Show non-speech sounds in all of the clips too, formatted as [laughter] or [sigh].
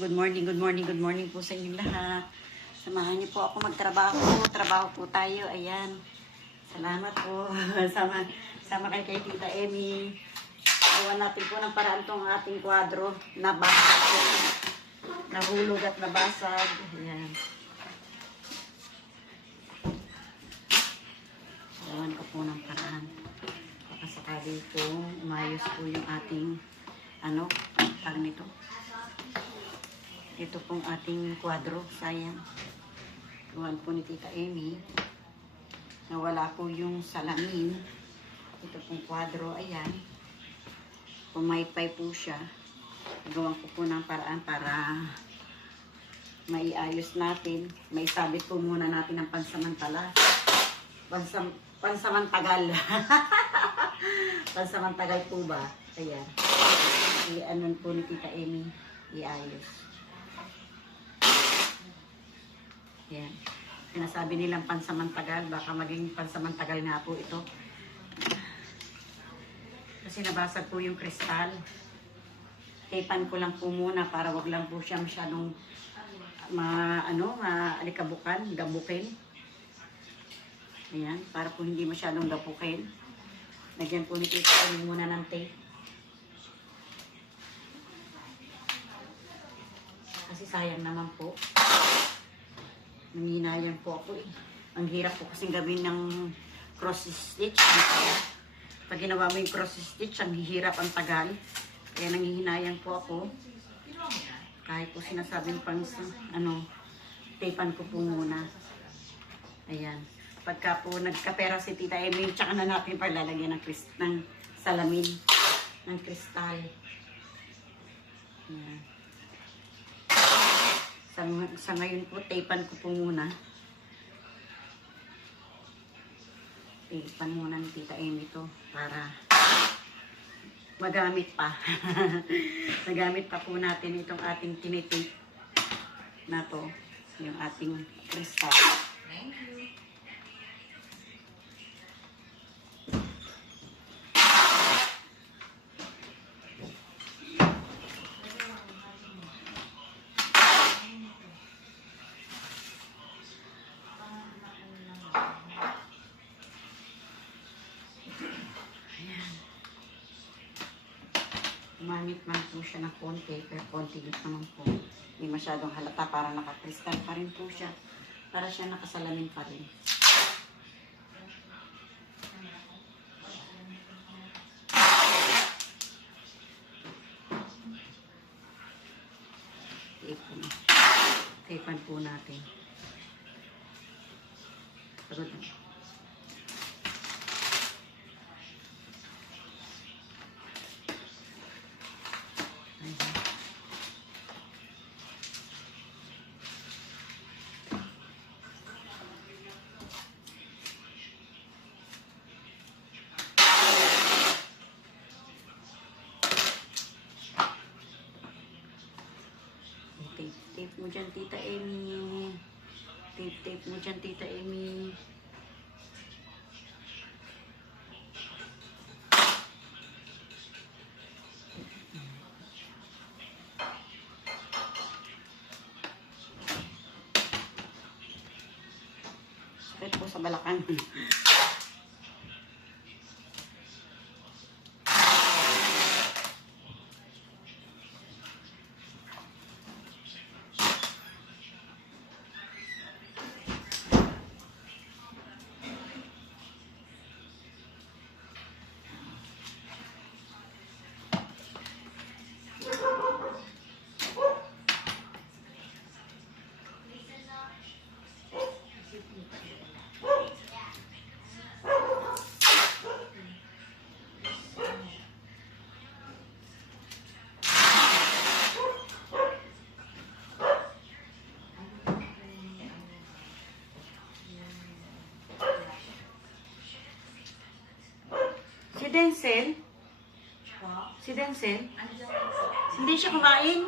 Good morning, good morning, good morning po sa inyong lahat. Samahan niyo po ako magtrabaho. Trabaho po tayo. Ayan. Salamat po. [laughs] sama, sama kay kay Tita Emmy. Gawa natin po ng paraan tong ating kwadro. Nabasag po. Nahulog at nabasag. Ayan. Gawan ko po ng paraan. Baka po, umayos po yung ating ano, tawag nito. Ito pong ating kwadro, sayang. Gawan po ni Tita Amy. Nawala po yung salamin. Ito pong kwadro, ayan. Pumaypay po siya. Gawan ko po ng paraan para maiayos natin. May sabit po muna natin ng pansamantala. Pansam, pansamantagal. [laughs] pansamantagal po ba? Ayan. I-anon po ni Tita Amy. Iayos. Ayan. Sinasabi nilang pansamantagal. Baka maging pansamantagal nga po ito. Kasi nabasag po yung kristal. Tapan ko lang po muna para wag lang po siya masyadong ma, ano, maalikabukan, gabukin. Ayan, para po hindi masyadong gapukin. Lagyan po ni Tita Amy muna ng tape. Kasi sayang naman po. Nanginayang po ako eh. Ang hirap po kasing gawin ng cross stitch. Pag ginawa mo yung cross stitch, ang hihirap, ang tagal. Kaya nangihinayang po ako. Kahit po sinasabing pang ano, tapan ko po muna. Ayan. Pagka po nagkapera si Tita Emily, tsaka na natin palalagyan ng, ng salamin, ng kristal. Ayan. Sa, sa ngayon po, tapan ko po muna. Tapan muna ni Tita Amy to para magamit pa. [laughs] Magamit pa po natin itong ating tinitape na to, yung ating kristal. Thank you. Gumamit man po siya ng konti, pero konti din naman po. Hindi masyadong halata para nakakristal pa rin po siya. Para siya nakasalamin pa rin. Tape Tapean po natin. Pagod na. Ayan. Tape, tape mo dyan, Tita Amy. Tape, tape mo dyan, Tita Amy. Sakit po sa balakang. [laughs] Si Denzel? Si Denzel? Hindi siya kumain?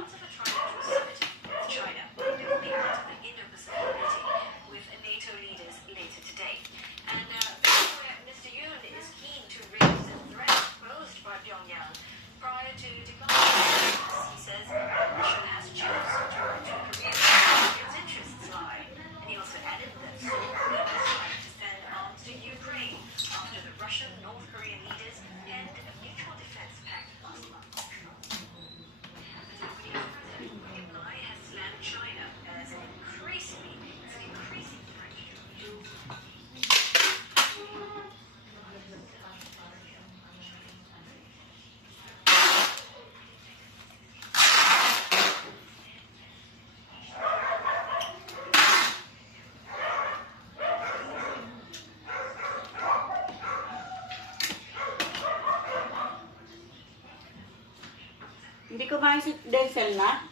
Kumain si Denzel na?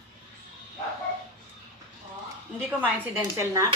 Hindi kumain si Denzel na?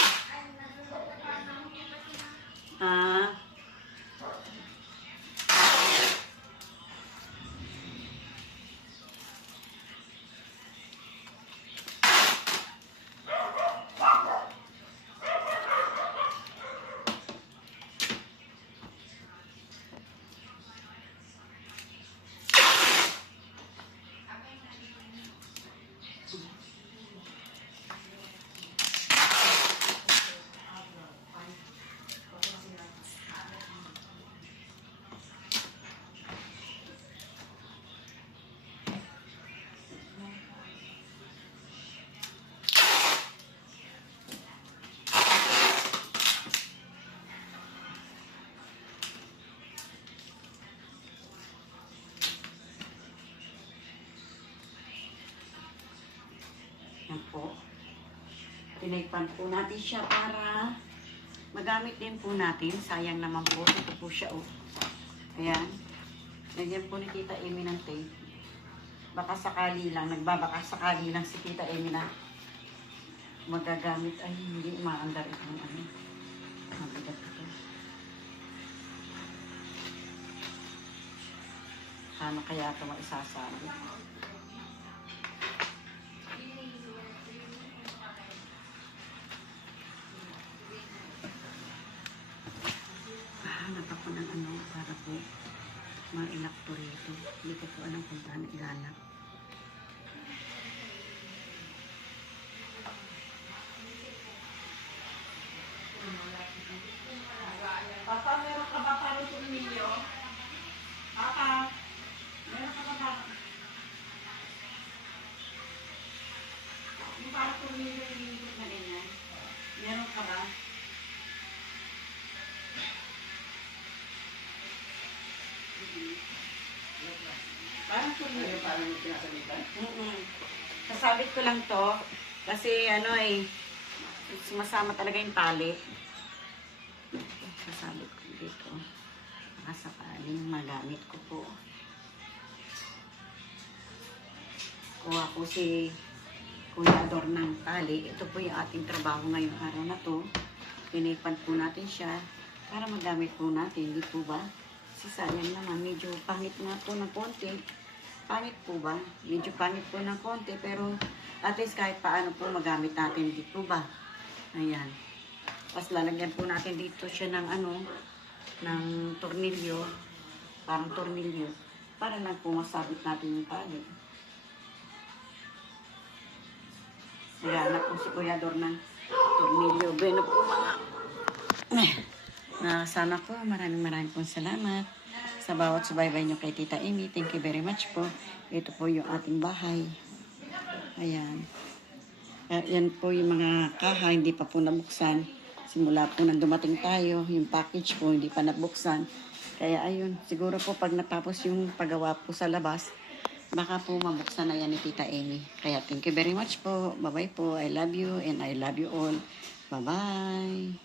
Yan po. Tinaypan po natin siya para magamit din po natin. Sayang naman po. Ito po siya oh. Ayan. Lagyan po ni Tita Amy ng tape. Baka sakali lang, nagbabaka sakali lang si Tita Amy na magagamit. Ay, hindi umaandar itong ano. Mabigat ito. Paano kaya ito maisasabi? Ako ng ano para po rito. Hindi ko po alam kung paano ilalak. Papa, meron ka ba para tumilyo? Papa, meron ka ba para? Yung para tumilyo yung na ganyan. Meron ka ba? Parang tumilyo. Paano mo pinasabitan? Mm-mm. Sasabit ko lang to kasi ano eh sumasama talaga yung tali. Sasabit ko dito. Nakasakaling magamit ko po. Kuha ko si Kuya Ador ng tali. Ito po yung ating trabaho ngayong araw na to. Pinipan po natin siya para magamit po natin. Di po ba? Kasi sayang naman, medyo pangit nga po ng konti. Pangit po ba? Medyo pangit po ng konti, pero at least kahit paano po magamit natin dito ba? Ayan. Tapos lalagyan po natin dito siya ng ano, ng tornilyo, parang tornilyo, para lang po masabit natin yung tali. Ayan na po si Kuya ng tornilyo. Bueno po mga na sana po maraming maraming pong salamat sa bawat subaybay nyo kay Tita Amy. Thank you very much po. Ito po yung ating bahay. Ayan. Uh, yan po yung mga kaha, hindi pa po nabuksan. Simula po nang dumating tayo, yung package po hindi pa nabuksan. Kaya ayun, siguro po pag natapos yung paggawa po sa labas, baka po mabuksan na yan ni Tita Amy. Kaya thank you very much po. Bye-bye po. I love you and I love you all. Bye-bye.